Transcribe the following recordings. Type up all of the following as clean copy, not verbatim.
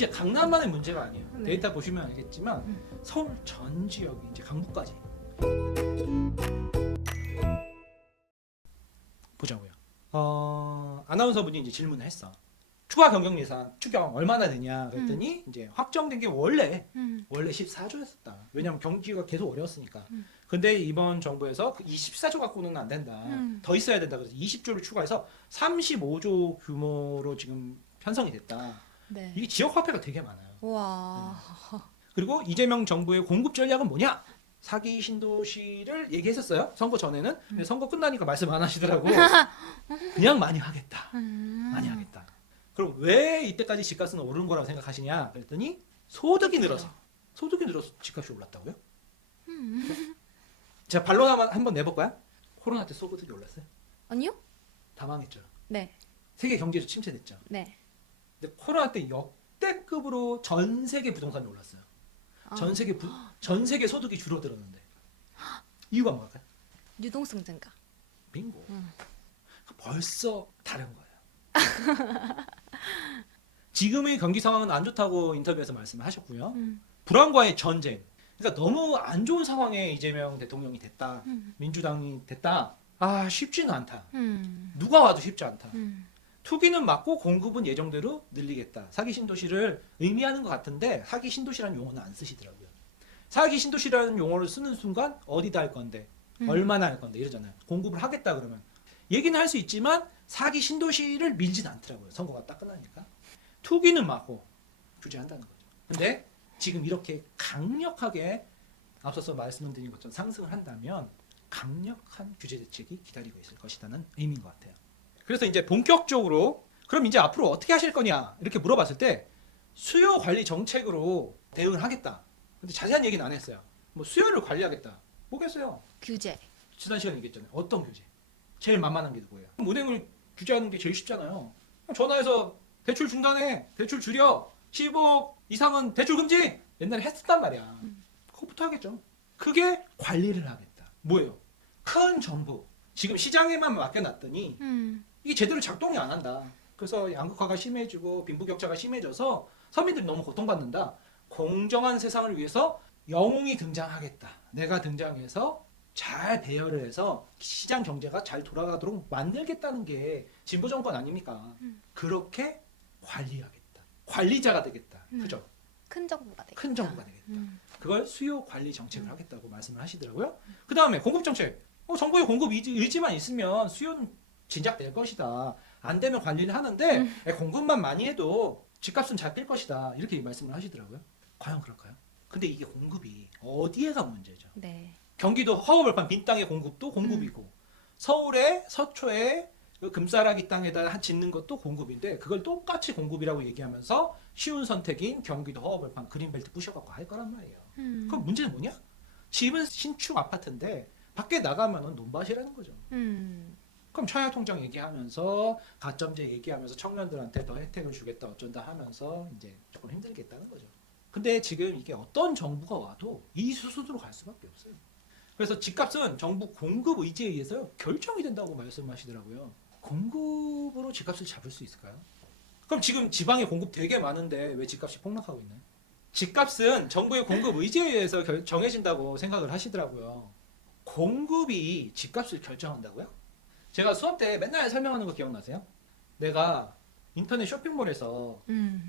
이제 강남만의 문제가 아니에요. 네. 데이터 보시면 알겠지만 서울 전 지역이 이제 강북까지 보자고요. 아나운서분이 이제 질문을 했어. 추가 경영 예산 추경 얼마나 되냐 그랬더니 이제 확정된 게 원래 14조였었다. 왜냐하면 경기가 계속 어려웠으니까. 근데 이번 정부에서 그 24조 갖고는 안 된다. 더 있어야 된다. 그래서 20조를 추가해서 35조 규모로 지금 편성이 됐다. 네. 이게 지역 화폐가 되게 많아요. 와. 그리고 이재명 정부의 공급 전략은 뭐냐? 사기 신도시를 얘기했었어요. 선거 전에는. 근데 선거 끝나니까 말씀 안 하시더라고. 그냥 많이 하겠다. 많이 하겠다. 그럼 왜 이때까지 집값은 오른 거라고 생각하시냐? 그랬더니 소득이 늘어서 집값이 올랐다고요? 제가 반론 한번 내볼까요? 코로나 때 소득이 올랐어요? 아니요? 다 망했죠. 네. 세계 경제도 침체됐죠. 네. 근데 코로나 때 역대급으로 전 세계 부동산이 올랐어요. 아. 전 세계 소득이 줄어들었는데 이유가 뭘까요? 유동성 증가. 빙고. 벌써 다른 거예요. 지금의 경기 상황은 안 좋다고 인터뷰에서 말씀을 하셨고요. 불안과의 전쟁. 그러니까 너무 안 좋은 상황에 이재명 대통령이 됐다. 민주당이 됐다. 아, 쉽지는 않다. 누가 와도 쉽지 않다. 투기는 막고 공급은 예정대로 늘리겠다. 사기 신도시를 의미하는 것 같은데 사기 신도시라는 용어는 안 쓰시더라고요. 사기 신도시라는 용어를 쓰는 순간 어디다 할 건데, 얼마나 할 건데 이러잖아요. 공급을 하겠다 그러면 얘기는 할 수 있지만 사기 신도시를 밀진 않더라고요. 선거가 딱 끝나니까. 투기는 막고 규제한다는 거죠. 근데 지금 이렇게 강력하게 앞서서 말씀드린 것처럼 상승을 한다면 강력한 규제 대책이 기다리고 있을 것이라는 의미인 것 같아요. 그래서 이제 본격적으로 그럼 이제 앞으로 어떻게 하실 거냐 이렇게 물어봤을 때 수요 관리 정책으로 대응을 하겠다. 근데 자세한 얘기는 안 했어요. 뭐 수요를 관리하겠다. 뭐겠어요? 규제. 지난 시간에 얘기했잖아요. 어떤 규제? 제일 만만한 게 뭐예요? 은행을 규제하는 게 제일 쉽잖아요. 전화해서 대출 중단해, 대출 줄여, 10억 이상은 대출 금지. 옛날에 했었단 말이야. 그거부터 하겠죠. 그게 관리를 하겠다. 뭐예요? 큰 정부. 지금 시장에만 맡겨놨더니 이게 제대로 작동이 안 한다. 그래서 양극화가 심해지고 빈부격차가 심해져서 서민들이 너무 고통받는다. 공정한 세상을 위해서 영웅이 등장하겠다. 내가 등장해서 잘 배열을 해서 시장 경제가 잘 돌아가도록 만들겠다는 게 진보 정권 아닙니까? 그렇게 관리하겠다. 관리자가 되겠다. 그죠? 큰 정부가 되겠다. 큰 정부가 되겠다. 그걸 수요 관리 정책을 하겠다고 말씀을 하시더라고요. 그 다음에 공급 정책. 정부의 공급 의지만 있으면 수요는 진작될 것이다. 안 되면 관리를 하는데 공급만 많이 해도 집값은 잘 뛸 것이다. 이렇게 말씀을 하시더라고요. 과연 그럴까요? 근데 이게 공급이 어디에가 문제죠. 네. 경기도 허허벌판 빈 땅의 공급도 공급이고 서울의 서초에 그 금싸라기 땅에다 짓는 것도 공급인데 그걸 똑같이 공급이라고 얘기하면서 쉬운 선택인 경기도 허허벌판 그린벨트 부셔갖고 할 거란 말이에요. 그럼 문제는 뭐냐? 집은 신축 아파트인데 밖에 나가면은 논밭이라는 거죠. 그럼 청약통장 얘기하면서 가점제 얘기하면서 청년들한테 더 혜택을 주겠다 어쩐다 하면서 이제 조금 힘들겠다는 거죠. 근데 지금 이게 어떤 정부가 와도 이 수순으로 갈 수밖에 없어요. 그래서 집값은 정부 공급 의지에 의해서 결정이 된다고 말씀하시더라고요. 공급으로 집값을 잡을 수 있을까요? 그럼 지금 지방에 공급 되게 많은데 왜 집값이 폭락하고 있나요? 집값은 정부의 공급 의지에 의해서 정해진다고 생각을 하시더라고요. 공급이 집값을 결정한다고요? 제가 수업 때 맨날 설명하는 거 기억나세요? 내가 인터넷 쇼핑몰에서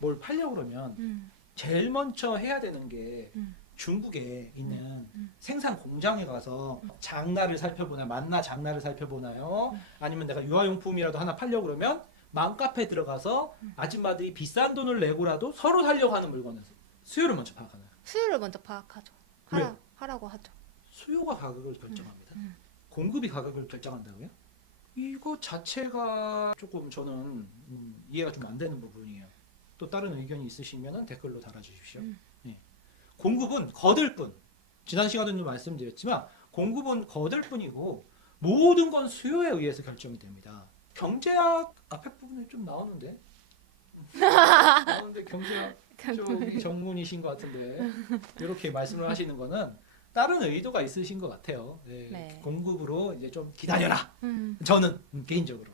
뭘 팔려고 그러면 제일 먼저 해야 되는 게 중국에 있는 생산 공장에 가서 장날을 살펴보나요? 만나 장날을 살펴보나요? 아니면 내가 유아용품이라도 하나 팔려고 그러면 맘카페에 들어가서 아줌마들이 비싼 돈을 내고라도 서로 살려고 하는 물건을 수요를 먼저 파악하나요? 수요를 먼저 파악하죠. 왜요? 하라고 하죠. 수요가 가격을 결정합니다. 공급이 가격을 결정한다고요? 이거 자체가 조금 저는 이해가 좀 안 되는 부분이에요. 또 다른 의견이 있으시면 댓글로 달아주십시오. 예. 공급은 거들 뿐. 지난 시간에도 말씀드렸지만 공급은 거들 뿐이고 모든 건 수요에 의해서 결정이 됩니다. 경제학 앞에 부분에 좀 나오는데 경제학 쪽이 전문이신 것 같은데 이렇게 말씀을 하시는 거는 다른 의도가 있으신 것 같아요. 네. 네. 공급으로 이제 좀 기다려라. 저는 개인적으로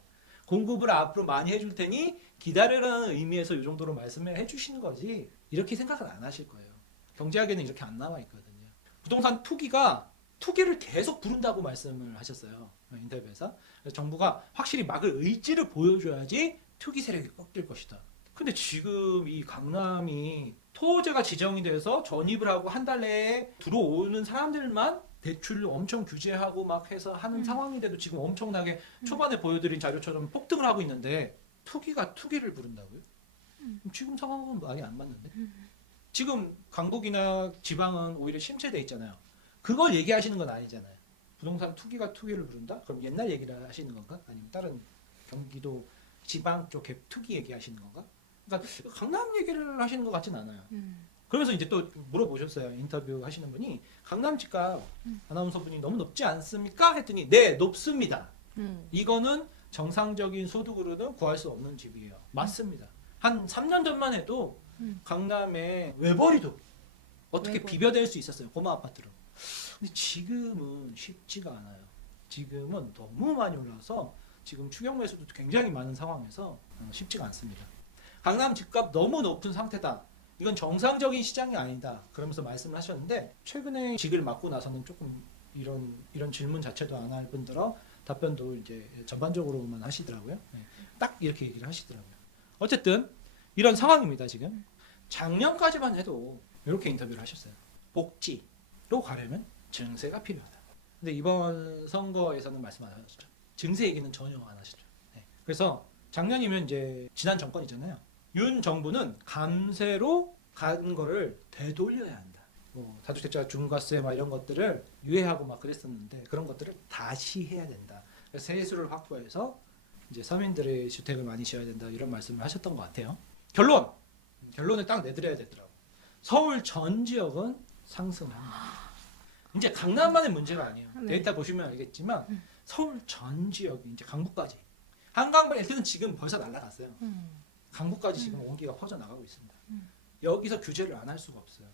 공급을 앞으로 많이 해줄 테니 기다려라는 의미에서 이 정도로 말씀을 해주시는 거지 이렇게 생각을 안 하실 거예요. 경제학에는 이렇게 안 나와 있거든요. 부동산 투기가 투기를 계속 부른다고 말씀을 하셨어요. 인터뷰에서. 그래서 정부가 확실히 막을 의지를 보여줘야지 투기 세력이 꺾일 것이다. 근데 지금 이 강남이 토지가 지정이 돼서 전입을 하고 한 달 내에 들어오는 사람들만 대출을 엄청 규제하고 막 해서 하는 상황인데도 지금 엄청나게 초반에 보여드린 자료처럼 폭등을 하고 있는데 투기가 투기를 부른다고요? 지금 상황은 많이 안 맞는데? 지금 강북이나 지방은 오히려 침체돼 있잖아요. 그걸 얘기하시는 건 아니잖아요. 부동산 투기가 투기를 부른다? 그럼 옛날 얘기를 하시는 건가? 아니면 다른 경기도 지방 쪽 갭 투기 얘기하시는 건가? 그러니까 강남 얘기를 하시는 것 같진 않아요. 그러면서 이제 또 물어보셨어요. 인터뷰 하시는 분이 강남 집값 아나운서분이 너무 높지 않습니까? 했더니 네, 높습니다. 이거는 정상적인 소득으로는 구할 수 없는 집이에요. 맞습니다. 한 3년 전만 해도 강남에 외벌이도 어떻게 외벌이. 비벼댈 수 있었어요. 고마 아파트로. 근데 지금은 쉽지가 않아요. 지금은 너무 많이 올라서 지금 추격 매수도 굉장히 많은 상황에서 쉽지가 않습니다. 강남 집값 너무 높은 상태다. 이건 정상적인 시장이 아니다. 그러면서 말씀을 하셨는데 최근에 직을 맡고 나서는 조금 이런 질문 자체도 안 할 뿐더러 답변도 이제 전반적으로만 하시더라고요. 네. 딱 이렇게 얘기를 하시더라고요. 어쨌든 이런 상황입니다. 지금 작년까지만 해도 이렇게 인터뷰를 하셨어요. 복지로 가려면 증세가 필요하다. 근데 이번 선거에서는 말씀 안 하셨죠. 증세 얘기는 전혀 안 하시죠. 네. 그래서 작년이면 이제 지난 정권이잖아요. 윤 정부는 감세로 간 거를 되돌려야 한다. 뭐 다주택자 중과세 막 이런 것들을 유예하고 막 그랬었는데 그런 것들을 다시 해야 된다. 그래서 세수를 확보해서 이제 서민들의 주택을 많이 지어야 된다 이런 말씀을 하셨던 것 같아요. 결론을 딱 내드려야 되더라고. 서울 전 지역은 상승을 합니다. 이제 강남만의 문제가 아니에요. 네. 데이터 보시면 알겠지만 서울 전 지역이 이제 강북까지 한강 벨트는 지금 벌써 날아갔어요. 강북까지 지금 온기가 퍼져 나가고 있습니다. 여기서 규제를 안 할 수가 없어요.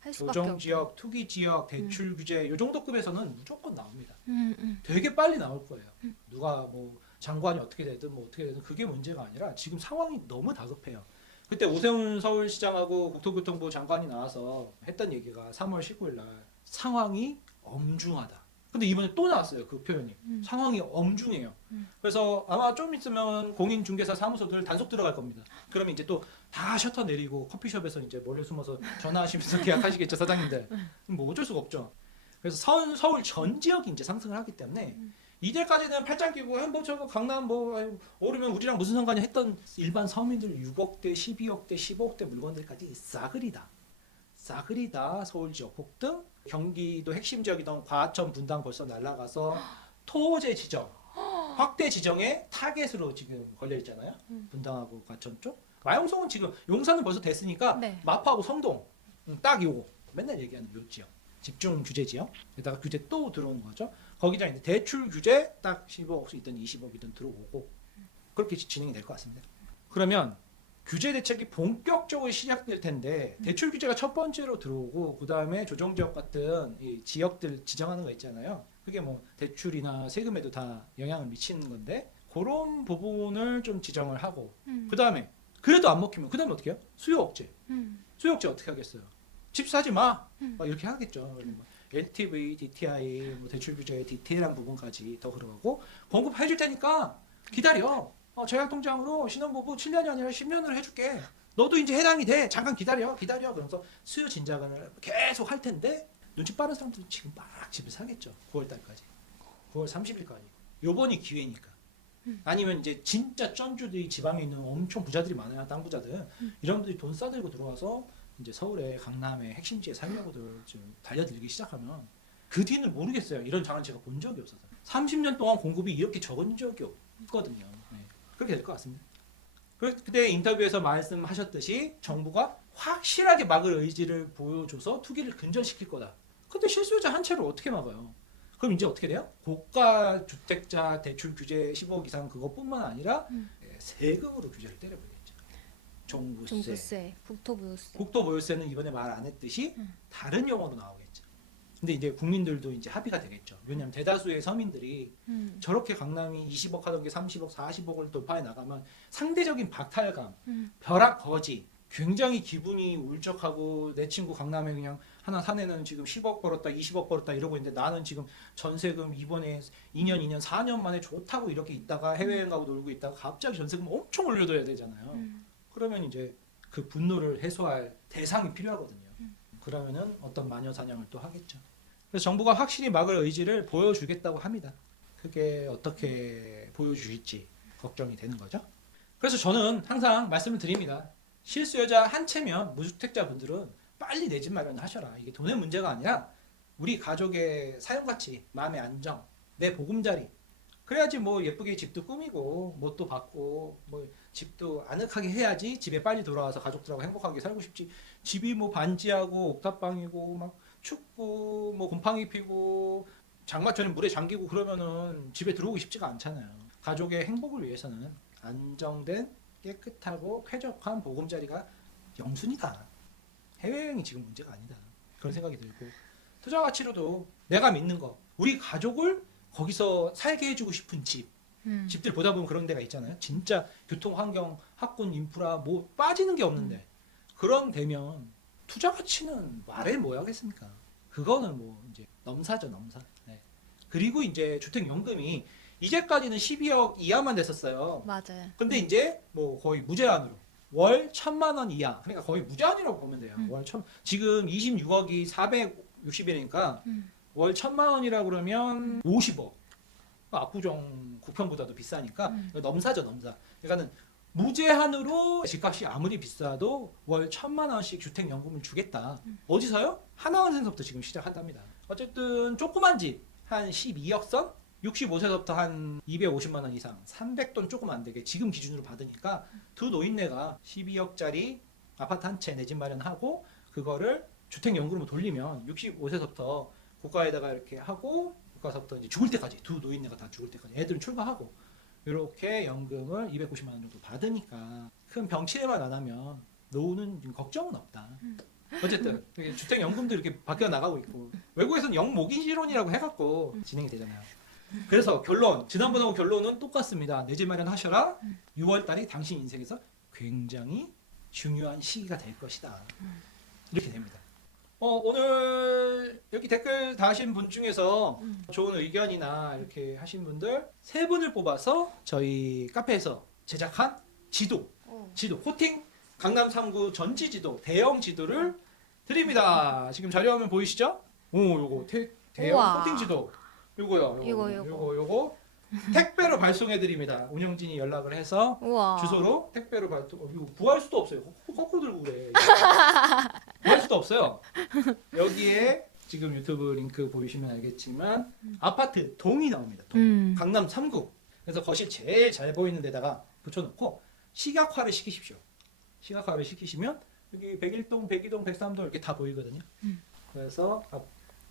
할 수밖에 조정 없고. 지역, 투기 지역, 대출 규제 이 정도 급에서는 무조건 나옵니다. 음. 되게 빨리 나올 거예요. 누가 뭐 장관이 어떻게 되든 뭐 어떻게 되든 그게 문제가 아니라 지금 상황이 너무 다급해요. 그때 오세훈 서울시장하고 국토교통부 장관이 나와서 했던 얘기가 3월 19일 날 상황이 엄중하다. 근데 이번에 또 나왔어요. 그 표현이. 상황이 엄중해요. 그래서 아마 좀 있으면 공인중개사 사무소들 단속 들어갈 겁니다. 그러면 이제 또 다 셔터 내리고 커피숍에서 이제 몰래 숨어서 전화하시면서 계약하시겠죠, 사장님들. 뭐 어쩔 수가 없죠. 그래서 서울 전 지역이 이제 상승을 하기 때문에 이제까지는 팔짱 끼고 뭐 저거 강남 뭐 오르면 우리랑 무슨 상관이 했던 일반 서민들 6억대, 12억대, 15억대 물건들까지 싸그리다. 서울 지역 폭등, 경기도 핵심 지역이던 과천, 분당 벌써 날아가서 토제 지정, 확대 지정의 타겟으로 지금 걸려 있잖아요. 분당하고 과천 쪽. 마용성은 지금 용산은 벌써 됐으니까 네. 마포하고 성동 딱 요거 맨날 얘기하는 요 지역. 집중 규제 지역에다가 규제 또 들어오는 거죠. 거기다 이제 대출 규제 딱 15억이든 20억이든 들어오고 그렇게 진행이 될 것 같습니다. 그러면 규제 대책이 본격적으로 시작될 텐데 대출 규제가 첫 번째로 들어오고 그 다음에 조정지역 같은 이 지역들 지정하는 거 있잖아요. 그게 뭐 대출이나 세금에도 다 영향을 미치는 건데 그런 부분을 좀 지정을 하고 그 다음에 그래도 안 먹히면 그 다음에 어떻게 해요? 수요 억제. 수요 억제 어떻게 하겠어요? 집 사지 마. 막 이렇게 하겠죠. 뭐 LTV, DTI, 뭐 대출 규제의 디테일한 부분까지 더 들어가고 공급해줄 테니까 기다려. 저약 통장으로 신혼부부 7년이 아니라 10년을 해줄게. 너도 이제 해당이 돼. 잠깐 기다려. 그러면서 수요 진작을 계속 할 텐데 눈치 빠른 사람들은 지금 막 집을 사겠죠. 9월 달까지. 9월 30일까지. 요번이 기회니까. 아니면 이제 진짜 쩐주들이 지방에 있는 엄청 부자들이 많아요. 땅 부자들. 이런 분들이 돈 싸들고 들어와서 이제 서울의 강남의 핵심지에 살려고들 좀 달려들기 시작하면 그 뒤는 모르겠어요. 이런 장을 제가 본 적이 없어서. 30년 동안 공급이 이렇게 적은 적이 없거든요. 네. 그렇게 될 것 같습니다. 그때 인터뷰에서 말씀하셨듯이 정부가 확실하게 막을 의지를 보여줘서 투기를 근절시킬 거다. 근데 실수요자 한 채를 어떻게 막아요? 그럼 이제 어떻게 돼요? 고가 주택자 대출 규제 15억 이상 그것뿐만 아니라 세금으로 규제를 때려버리겠죠. 종부세, 국토부세. 국토보유세는 이번에 말 안 했듯이 다른 용어로 나오겠죠. 근데 이제 국민들도 이제 합의가 되겠죠. 왜냐하면 대다수의 서민들이 음. 저렇게 강남이 20억 하던 게 30억, 40억을 돌파해 나가면 상대적인 박탈감, 음. 벼락 거지, 굉장히 기분이 울적하고 내 친구 강남에 그냥 하나 사내는 지금 10억 벌었다, 20억 벌었다 이러고 있는데 나는 지금 전세금 이번에 2년, 4년 만에 좋다고 이렇게 있다가 해외여행 가고 놀고 있다가 갑자기 전세금 엄청 올려둬야 되잖아요. 그러면 이제 그 분노를 해소할 대상이 필요하거든요. 그러면은 어떤 마녀 사냥을 또 하겠죠. 그래서 정부가 확실히 막을 의지를 보여주겠다고 합니다. 그게 어떻게 보여주실지 걱정이 되는 거죠. 그래서 저는 항상 말씀을 드립니다. 실수요자 한 채면 무주택자분들은 빨리 내 집 마련하셔라. 이게 돈의 문제가 아니라 우리 가족의 사용가치, 마음의 안정, 내 보금자리. 그래야지 뭐 예쁘게 집도 꾸미고 뭣도 받고 뭐 집도 아늑하게 해야지 집에 빨리 돌아와서 가족들하고 행복하게 살고 싶지. 집이 뭐 반지하고 옥탑방이고 막 춥고 뭐 곰팡이 피고 장마철에 물에 잠기고 그러면은 집에 들어오기 쉽지가 않잖아요. 가족의 행복을 위해서는 안정된 깨끗하고 쾌적한 보금자리가 영순이다. 해외여행이 지금 문제가 아니다. 그런 생각이 들고 투자 가치로도 내가 믿는 거 우리 가족을 거기서 살게 해주고 싶은 집 집들 보다 보면 그런 데가 있잖아요. 진짜 교통 환경, 학군, 인프라 뭐 빠지는 게 없는데 그런 데면 투자 가치는 말해 뭐 하겠습니까? 그거는 뭐 이제 넘사죠, 넘사. 네. 그리고 이제 주택연금이 이제까지는 12억 이하만 됐었어요. 맞아요. 근데 이제 뭐 거의 무제한으로 월 1,000만 원 이하. 그러니까 거의 무제한이라고 보면 돼요. 월 1,000. 지금 26억이 460일이니까 월 1,000만 원이라 그러면 50억. 압구정 구평보다도 비싸니까 넘사죠, 넘사. 그러니까는 무제한으로 집값이 아무리 비싸도 월 1,000만 원씩 주택연금을 주겠다. 어디서요? 하나은행서부터 지금 시작한답니다. 어쨌든 조그만 집 한 12억 선? 65세부터 한 250만 원 이상, 300돈 조금 안 되게 지금 기준으로 받으니까 두 노인네가 12억짜리 아파트 한 채 내 집 마련하고 그거를 주택연금으로 돌리면 65세부터 국가에다가 이렇게 하고 국가서부터 이제 죽을 때까지 두 노인네가 다 죽을 때까지 애들은 출가하고 이렇게 연금을 290만 원 정도 받으니까 큰 병치레만 안 하면 노후는 지금 걱정은 없다. 어쨌든 주택연금도 이렇게 바뀌어 나가고 있고 외국에서는 영모기지론이라고 해갖고 진행이 되잖아요. 그래서 결론 지난번하고 결론은 똑같습니다. 내 집 마련하셔라. 6월달이 당신 인생에서 굉장히 중요한 시기가 될 것이다. 이렇게 됩니다. 오늘 여기 댓글 다신 분 중에서 좋은 의견이나 이렇게 하신 분들 세 분을 뽑아서 저희 카페에서 제작한 지도 코팅 강남 3구 전지 지도 대형 지도를 드립니다. 지금 자료화면 보이시죠? 요거 대형 우와. 코팅 지도 요거요. 요거 택배로 발송해 드립니다. 운영진이 연락을 해서 우와. 주소로 택배로 발송. 이거 구할 수도 없어요. 거꾸로 들고 그래. 구할 수도 없어요. 여기에 지금 유튜브 링크 보시면 알겠지만 아파트 동이 나옵니다. 동. 강남 3구. 그래서 거실 제일 잘 보이는 데다가 붙여놓고 시각화를 시키십시오. 시각화를 시키시면 여기 101동, 102동, 103동 이렇게 다 보이거든요. 그래서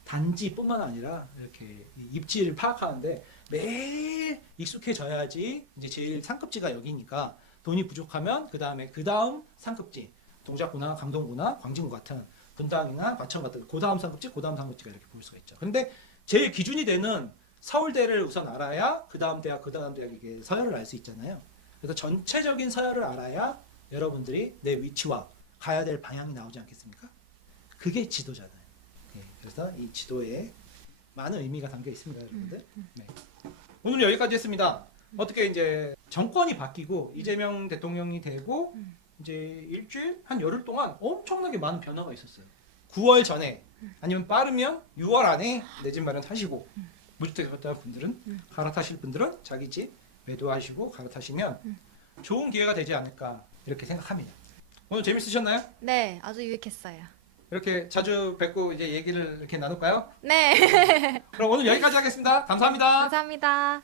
단지뿐만 아니라 이렇게 입지를 파악하는데 매일 익숙해져야지 이제 제일 상급지가 여기니까 돈이 부족하면 그 다음 상급지 동작구나 강동구나 광진구 같은 분당이나 과천 같은 그 다음 상급지가 이렇게 볼 수가 있죠. 근데 제일 기준이 되는 서울대를 우선 알아야 그 다음 대학 이게 서열을 알 수 있잖아요. 그래서 전체적인 서열을 알아야 여러분들이 내 위치와 가야 될 방향이 나오지 않겠습니까? 그게 지도잖아요. 네, 그래서 이 지도에 많은 의미가 담겨 있습니다, 여러분들. 네. 오늘 여기까지 했습니다. 어떻게 이제 정권이 바뀌고 이재명 대통령이 되고 이제 일주일 한 열흘 동안 엄청나게 많은 변화가 있었어요. 9월 전에 아니면 빠르면 6월 안에 내 집 마련 하시고 무주택 살던 분들은 갈아타실 분들은 자기 집 매도하시고 갈아타시면 좋은 기회가 되지 않을까 이렇게 생각합니다. 오늘 재밌으셨나요? 네, 아주 유익했어요. 이렇게 자주 뵙고 이제 얘기를 이렇게 나눌까요? 네. 그럼 오늘 여기까지 하겠습니다. 감사합니다. 감사합니다.